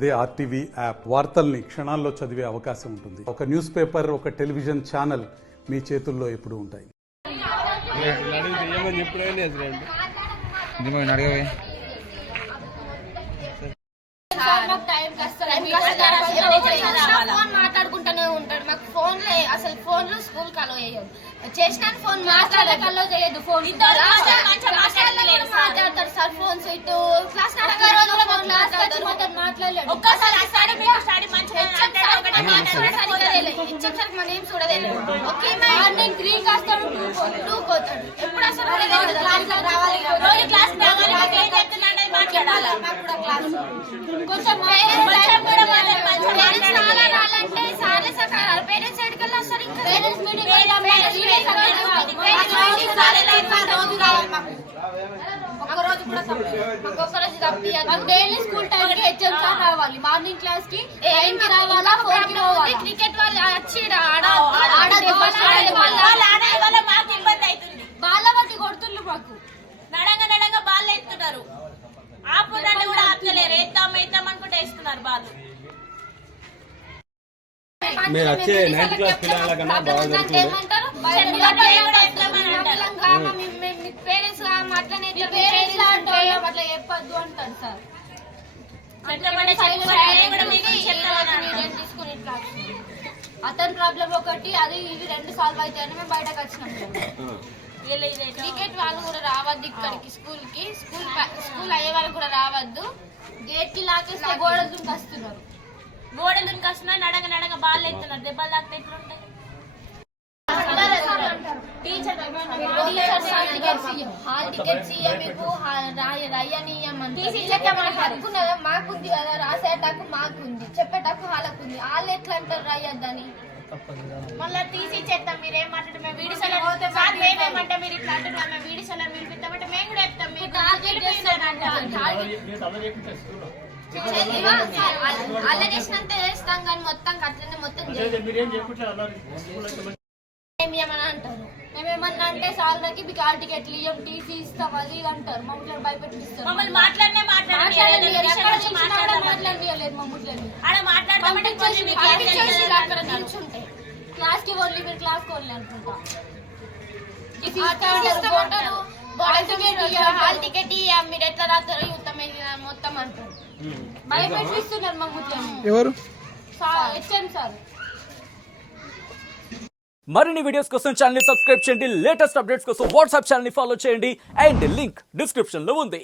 అదే RTV app వార్తల్ని క్షణాల్లో చదివే అవకాశం ఉంటుంది. ఒక న్యూస్ పేపర్, ఒక టెలివిజన్ ఛానల్ మీ చేతుల్లో ఎప్పుడూ ఉంటాయి. మాట్లాడుకుంటూనే ఉంటాడు. మాకు ఫోన్ అసలు ఫోన్ లో స్కూల్ కలో చేయదు. చేసిన ఫోన్ మాట్లాడకల్లో చేయదు. ఫోన్ మాట్లాడతాడు సార్. ఫోన్స్ ఇటు క్లాస్ మాట్లాడలేదు. మనం ఏం చూడలేదు. ఓకే మార్నింగ్ 3 కాస్తాడు, 2 పోతాడు. ఎప్పుడు అసలు కొంచెం రాలంటే సారే సకాల పేరెంట్స్ ఎడుకల్లా వస్తారు. ఇంకా పేరెంట్స్ మీటింగ్ ఒక్కరోజు కూడా ఒక్కరోజు తప్ప డైలీ స్కూల్ టైం కి హెచ్ఎం సార్ రావాలి. మార్నింగ్ క్లాస్ కి 9 కి రావాలా, 4 కి రావాలి. క్రికెట్ వాళ్ళు వచ్చి బాల బట్టి కొడుతుండ్రు. మాకు నడంగా బాల్ ఎత్తున్నారు. ఆపుదాన్ని కూడా ఆపలేరు. ఎత్తాం అనుకుంటే వేస్తున్నారు బాల్. మీరు వచ్చే 9th క్లాస్ పిల్లల కన్నా బాగా పేరెంట్స్ అట్లా చెప్పద్దు అంటారు సార్. అతని ప్రాబ్లం ఒకటి, అది ఇది 2 సాల్వ్ అవుతాయని మేము బయటకు వచ్చినాం. క్రికెట్ వాళ్ళు కూడా రావద్దు ఇక్కడికి స్కూల్ అయ్యే వాళ్ళు కూడా రావద్దు. గేట్ కి లాకేస్తే గోడలు దుంకొస్తున్నారు. నడంగా బాల్ ఎత్తున్నారు. దెబ్బలు తాకితే ఎట్లుంటాయి? హాల్ టికెట్స్ మీకు హక్కున్నదా? మాకుంది కదా. రాసేటకు మాకుంది, చెప్పేటకు వాళ్ళకు ఉంది. వాళ్ళు ఎట్లా అంటారు రాయొద్దని? మళ్ళీ తీసి ఇచ్చేస్తాం. మీరేం మాట్లాడు? మేము వీడియోమంటే మీరు ఇట్లా అంటున్నారు. మేము వీడియోలో పిలిపిస్తామంటే మేము కూడా చెప్తాం. మీరు అల్లగేసినంత చేస్తాం కానీ మొత్తం అట్లనే మొత్తం ఏమని అంటారు. మేమేమన్నా అంటే సాలకి మీకు హాల్ టికెట్లు ఇవ్వం, టీసీ ఇస్తాం, అది ఇది అంటారు. మమ్మల్ని భయపెట్టిస్తారు. మమ్మల్ని మాట్లాడలేదు. అక్కడ నిల్చుంటే క్లాస్ కి ఓన్లీ మీరు క్లాస్ కి ఓన్లీ అనుకుంటా. హాల్ టికెట్ మీరు ఎట్లా రాస్తారో యుద్ధం మొత్తం అంటారు. భయపెట్టిస్తున్నారు మమ్మల్ని. ఎవరు? HM sir. మరిన్ని వీడియోస్ కోసం ఛానల్ ని సబ్స్క్రైబ్ చేయండి. లేటెస్ట్ అప్డేట్స్ కోసం వాట్సాప్ ఛానల్ ని ఫాలో చేయండి. అండ్ లింక్ డిస్క్రిప్షన్ లో ఉంది.